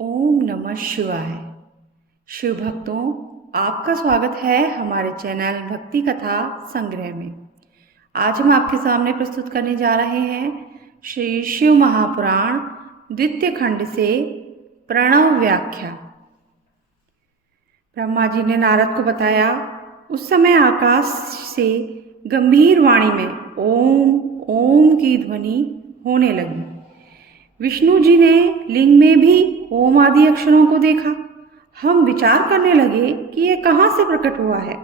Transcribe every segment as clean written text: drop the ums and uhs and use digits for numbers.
ओम नमः शिवाय। शिव भक्तों, आपका स्वागत है हमारे चैनल भक्ति कथा संग्रह में। आज हम आपके सामने प्रस्तुत करने जा रहे हैं श्री शिव महापुराण द्वितीय खंड से प्रणव व्याख्या। ब्रह्मा जी ने नारद को बताया, उस समय आकाश से गंभीर वाणी में ओम ओम की ध्वनि होने लगी। विष्णु जी ने लिंग में भी ओम आदि अक्षरों को देखा। हम विचार करने लगे कि यह कहाँ से प्रकट हुआ है।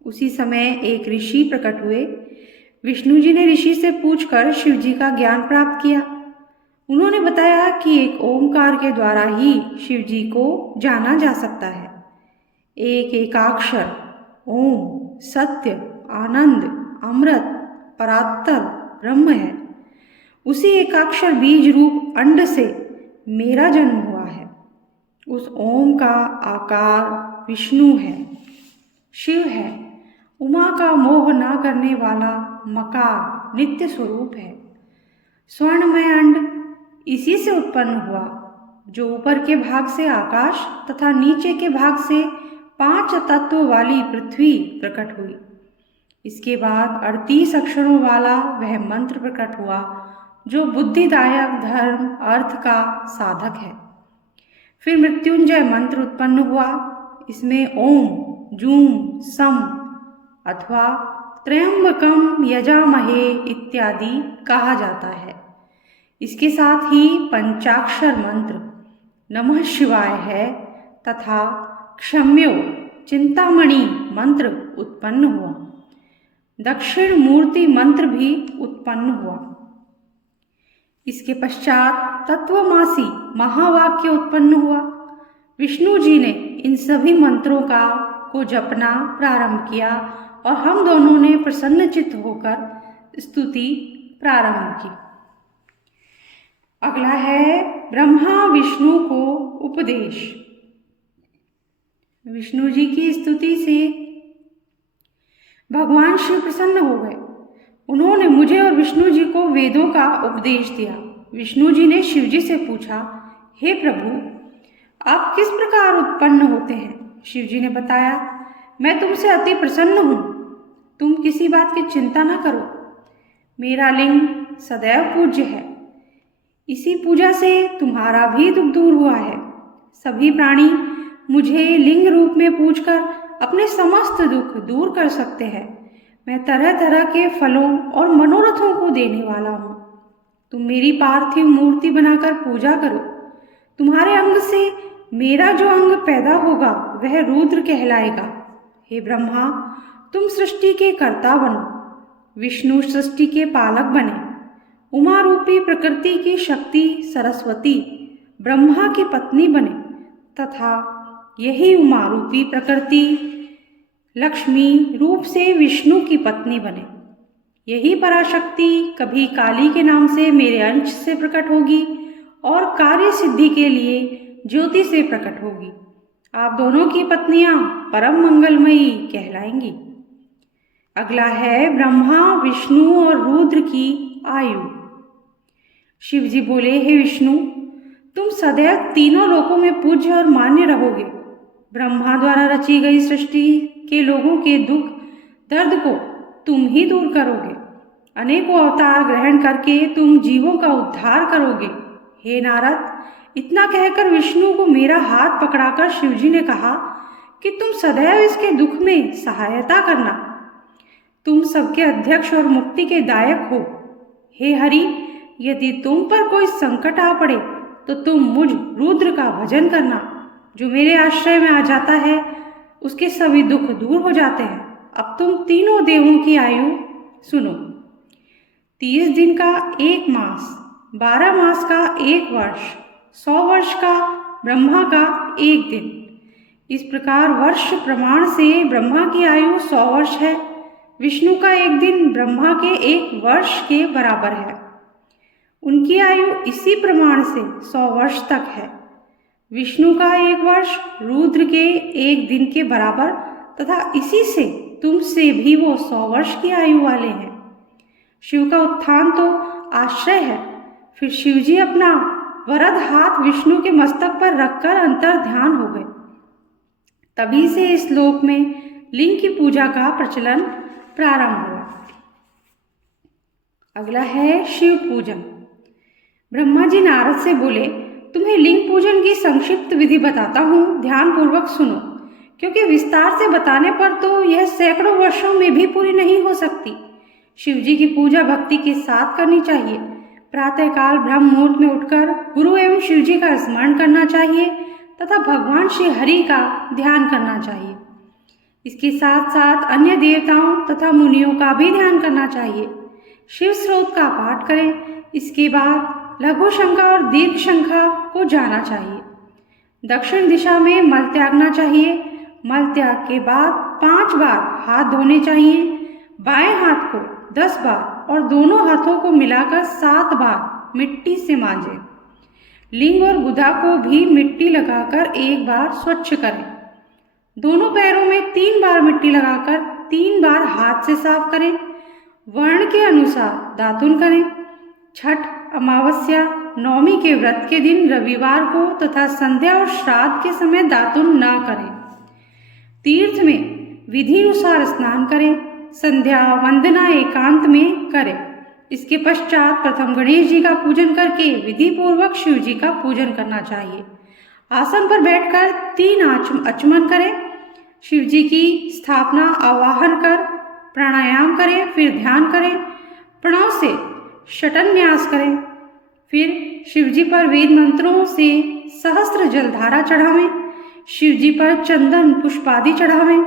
उसी समय एक ऋषि प्रकट हुए। विष्णु जी ने ऋषि से पूछकर शिव जी का ज्ञान प्राप्त किया। उन्होंने बताया कि एक ओमकार के द्वारा ही शिव जी को जाना जा सकता है। एक एकाक्षर ओम सत्य, आनंद, अमृत, परात्पर ब्रह्म है। उसी एकाक्षर बीज रूप अंड से मेरा जन्म हुआ है। उस ओम का आकार विष्णु है, शिव है। उमा का मोह ना करने वाला मकार नित्य स्वरूप है। स्वर्णमय अंड इसी से उत्पन्न हुआ, जो ऊपर के भाग से आकाश तथा नीचे के भाग से 5 तत्व वाली पृथ्वी प्रकट हुई। इसके बाद 38 अक्षरों वाला वह मंत्र प्रकट हुआ, जो बुद्धिदायक धर्म अर्थ का साधक है। फिर मृत्युंजय मंत्र उत्पन्न हुआ। इसमें ओम, जूम, सम अथवा त्र्यंबकम यजामहे इत्यादि कहा जाता है। इसके साथ ही पंचाक्षर मंत्र नमः शिवाय है तथा क्षम्यो चिंतामणि मंत्र उत्पन्न हुआ। दक्षिण मूर्ति मंत्र भी उत्पन्न हुआ। इसके पश्चात तत्वमासी महावाक्य उत्पन्न हुआ। विष्णु जी ने इन सभी मंत्रों को जपना प्रारंभ किया और हम दोनों ने प्रसन्नचित्त होकर स्तुति प्रारंभ की। अगला है ब्रह्मा विष्णु को उपदेश। विष्णु जी की स्तुति से भगवान शिव प्रसन्न हो गए। उन्होंने मुझे और विष्णु जी को वेदों का उपदेश दिया। विष्णु जी ने शिव जी से पूछा, हे प्रभु, आप किस प्रकार उत्पन्न होते हैं? शिव जी ने बताया, मैं तुमसे अति प्रसन्न हूँ। तुम किसी बात की चिंता न करो। मेरा लिंग सदैव पूज्य है। इसी पूजा से तुम्हारा भी दुख दूर हुआ है। सभी प्राणी मुझे लिंग रूप में पूजकर अपने समस्त दुख दूर कर सकते हैं। मैं तरह तरह के फलों और मनोरथों को देने वाला हूँ। तुम मेरी पार्थिव मूर्ति बनाकर पूजा करो। तुम्हारे अंग से मेरा जो अंग पैदा होगा वह रुद्र कहलाएगा। हे ब्रह्मा, तुम सृष्टि के कर्ता बनो। विष्णु सृष्टि के पालक बने। उमा रूपी प्रकृति की शक्ति सरस्वती ब्रह्मा की पत्नी बने तथा यही उमा रूपी प्रकृति लक्ष्मी रूप से विष्णु की पत्नी बने। यही पराशक्ति कभी काली के नाम से मेरे अंश से प्रकट होगी और कार्य सिद्धि के लिए ज्योति से प्रकट होगी। आप दोनों की पत्नियां परम मंगलमयी कहलाएंगी। अगला है ब्रह्मा विष्णु और रुद्र की आयु। शिव जी बोले, हे विष्णु, तुम सदैव तीनों लोकों में पूज्य और मान्य रहोगे। ब्रह्मा द्वारा रची गई सृष्टि के लोगों के दुख दर्द को तुम ही दूर करोगे। अनेकों अवतार ग्रहण करके तुम जीवों का उद्धार करोगे। हे नारद, इतना कहकर विष्णु को मेरा हाथ पकड़ाकर शिवजी ने कहा कि तुम सदैव इसके दुख में सहायता करना। तुम सबके अध्यक्ष और मुक्ति के दायक हो। हे हरि, यदि तुम पर कोई संकट आ पड़े तो तुम मुझ रुद्र का भजन करना। जो मेरे आश्रय में आ जाता है उसके सभी दुख दूर हो जाते हैं। अब तुम तीनों देवों की आयु सुनो। 30 दिन का 1 मास, 12 मास का 1 वर्ष, 100 वर्ष का ब्रह्मा का 1 दिन। इस प्रकार वर्ष प्रमाण से ब्रह्मा की आयु 100 वर्ष है। विष्णु का 1 दिन ब्रह्मा के 1 वर्ष के बराबर है। उनकी आयु इसी प्रमाण से 100 वर्ष तक है। विष्णु का 1 वर्ष रुद्र के 1 दिन के बराबर तथा इसी से तुमसे भी वो 100 वर्ष की आयु वाले हैं। शिव का उत्थान तो आश्रय है। फिर शिवजी अपना वरद हाथ विष्णु के मस्तक पर रखकर अंतर ध्यान हो गए। तभी से इस श्लोक में लिंग की पूजा का प्रचलन प्रारंभ हुआ। अगला है शिव पूजन। ब्रह्मा जी नारद से बोले, तुम्हें लिंग पूजन की संक्षिप्त विधि बताता हूँ, ध्यान पूर्वक सुनो, क्योंकि विस्तार से बताने पर तो यह सैकड़ों वर्षों में भी पूरी नहीं हो सकती। शिव जी की पूजा भक्ति के साथ करनी चाहिए। प्रातःकाल ब्रह्म मुहूर्त में उठकर गुरु एवं शिव जी का स्मरण करना चाहिए तथा भगवान श्री हरि का ध्यान करना चाहिए। इसके साथ साथ अन्य देवताओं तथा मुनियों का भी ध्यान करना चाहिए। शिव स्रोत का पाठ करें। इसके बाद लघु शंखा और दीर्घ शंखा को जाना चाहिए। दक्षिण दिशा में मल त्यागना चाहिए। मल त्याग के बाद 5 बार हाथ धोने चाहिए। बाएं हाथ को 10 बार और दोनों हाथों को मिलाकर 7 बार मिट्टी से मांजें। लिंग और गुदा को भी मिट्टी लगाकर 1 बार स्वच्छ करें। दोनों पैरों में 3 बार मिट्टी लगाकर 3 बार हाथ से साफ करें। वर्ण के अनुसार दातुन करें। छठ, अमावस्या, नवमी के व्रत के दिन रविवार को तथा संध्या और श्राद्ध के समय दातुन ना करें। तीर्थ में विधि अनुसार स्नान करें। संध्या वंदना एकांत में करें। इसके पश्चात प्रथम गणेश जी का पूजन करके विधि पूर्वक शिव जी का पूजन करना चाहिए। आसन पर बैठकर 3 आचमन करें। शिव जी की स्थापना आवाहन कर प्राणायाम करें, फिर ध्यान करें। प्रणव से षटन्यास करें। फिर शिव जी पर वेद मंत्रों से सहस्त्र जलधारा चढ़ावें। शिव जी पर चंदन पुष्पादि चढ़ावें।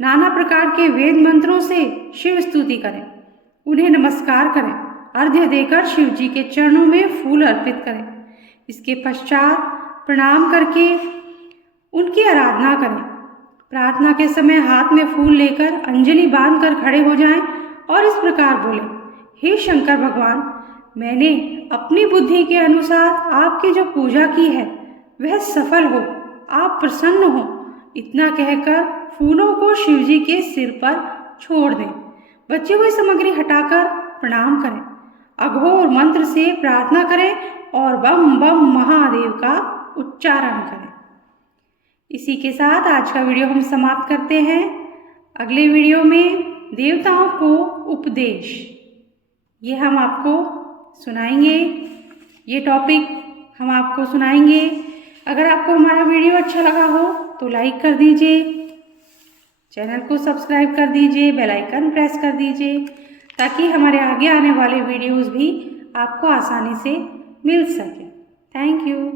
नाना प्रकार के वेद मंत्रों से शिव स्तुति करें। उन्हें नमस्कार करें। अर्घ्य देकर शिव जी के चरणों में फूल अर्पित करें। इसके पश्चात प्रणाम करके उनकी आराधना करें। प्रार्थना के समय हाथ में फूल लेकर अंजलि बांधकर खड़े हो जाएं और इस प्रकार बोले, हे शंकर भगवान, मैंने अपनी बुद्धि के अनुसार आपकी जो पूजा की है वह सफल हो, आप प्रसन्न हो। इतना कहकर फूलों को शिव जी के सिर पर छोड़ दें। बची हुई सामग्री हटाकर प्रणाम करें। अघोर मंत्र से प्रार्थना करें और बम बम महादेव का उच्चारण करें। इसी के साथ आज का वीडियो हम समाप्त करते हैं। अगले वीडियो में देवताओं को उपदेश, ये हम आपको सुनाएंगे। ये टॉपिक हम आपको सुनाएंगे। अगर आपको हमारा वीडियो अच्छा लगा हो तो लाइक कर दीजिए, चैनल को सब्सक्राइब कर दीजिए, बेल आइकन प्रेस कर दीजिए ताकि हमारे आगे आने वाले वीडियोस भी आपको आसानी से मिल सके। Thank you.